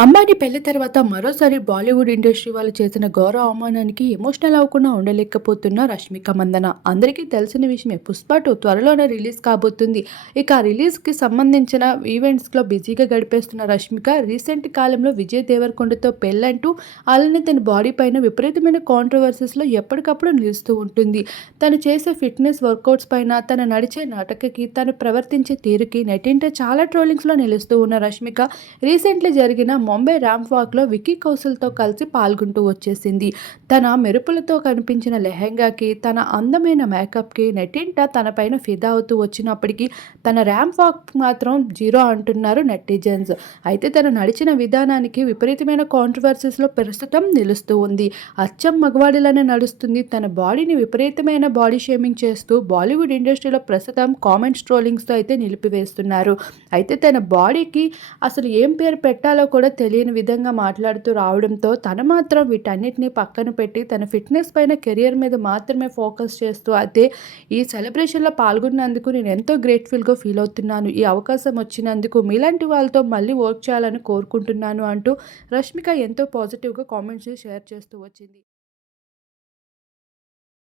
అంబానీ పెళ్ళి తర్వాత మరోసారి బాలీవుడ్ ఇండస్ట్రీ వాళ్ళు చేసిన గౌరవ అవమానానికి ఎమోషనల్ అవ్వకుండా ఉండలేకపోతున్న రష్మిక మందన. అందరికీ తెలిసిన విషయమే. పుష్ప టూ త్వరలోనే రిలీజ్ కాబోతుంది. ఇక ఆ రిలీజ్కి సంబంధించిన ఈవెంట్స్లో బిజీగా గడిపేస్తున్న రష్మిక రీసెంట్ కాలంలో విజయ్ దేవరకొండతో పెళ్ళంటూ అలానే తన బాడీ పైన విపరీతమైన కాంట్రవర్సీస్లో ఎప్పటికప్పుడు నిలుస్తూ ఉంటుంది. తను చేసే ఫిట్నెస్ వర్కౌట్స్ పైన తను నడిచే నాటకకి తను ప్రవర్తించే తీరుకి నెట్టింట చాలా ట్రోలింగ్స్లో నిలుస్తూ ఉన్న రష్మిక రీసెంట్లీ జరిగిన ముంబై ర్యాంప్ వాక్లో విక్కీ కౌశల్తో కలిసి పాల్గొంటూ వచ్చేసింది. తన మెరుపులతో కనిపించిన లెహెంగాకి తన అందమైన మేకప్కి నెటింట తనపైన ఫిదా అవుతూ వచ్చినప్పటికీ తన ర్యాంప్ వాక్ మాత్రం జీరో అంటున్నారు నెటిజన్స్. అయితే తను నడిచిన విధానానికి విపరీతమైన కాంట్రవర్సీస్లో ప్రస్తుతం నిలుస్తూ ఉంది. అచ్చం మగవాడిలానే నడుస్తుంది. తన బాడీని విపరీతమైన బాడీ షేమింగ్ చేస్తూ బాలీవుడ్ ఇండస్ట్రీలో ప్రస్తుతం కామెంట్స్ ట్రోలింగ్స్తో అయితే నిలిపివేస్తున్నారు. అయితే తన బాడీకి అసలు ఏం పేరు పెట్టాలో కూడా తెలియని విధంగా మాట్లాడుతూ రావడంతో తను మాత్రం వీటన్నిటిని పక్కన పెట్టి తన ఫిట్నెస్ పైన కెరియర్ మీద మాత్రమే ఫోకస్ చేస్తూ అయితే ఈ సెలబ్రేషన్లో పాల్గొన్నందుకు నేను ఎంతో గ్రేట్ఫుల్గా ఫీల్ అవుతున్నాను. ఈ అవకాశం వచ్చినందుకు మీలాంటి వాళ్ళతో మళ్ళీ వర్క్ చేయాలని కోరుకుంటున్నాను అంటూ రష్మిక ఎంతో పాజిటివ్గా కామెంట్స్ షేర్ చేస్తూ వచ్చింది.